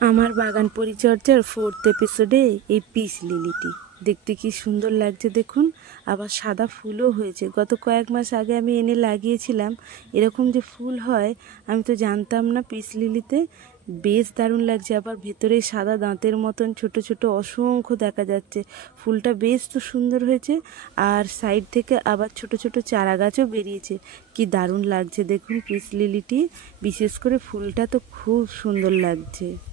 আমার বাগান পরিচর্যার 4th এপিসোডে এই পিস লিলিটি দেখতে কি সুন্দর লাগছে দেখুন। আবার সাদা ফুলও হয়েছে। গত কয়েক মাস আগে আমি এনে লাগিয়েছিলাম। এরকম যে ফুল হয় আমি তো জানতাম না পিস লিলিতে। বেশ দারুণ লাগছে। আবার ভেতরে সাদা দাঁতের মতন ছোট ছোট অসংখ্য দেখা যাচ্ছে। ফুলটা বেশ তো সুন্দর হয়েছে। আর সাইড থেকে আবার ছোট ছোট চারা গাছও বেরিয়েছে। কি দারুণ লাগছে দেখুন পিস লিলিটি। বিশেষ করে ফুলটা তো খুব সুন্দর লাগছে।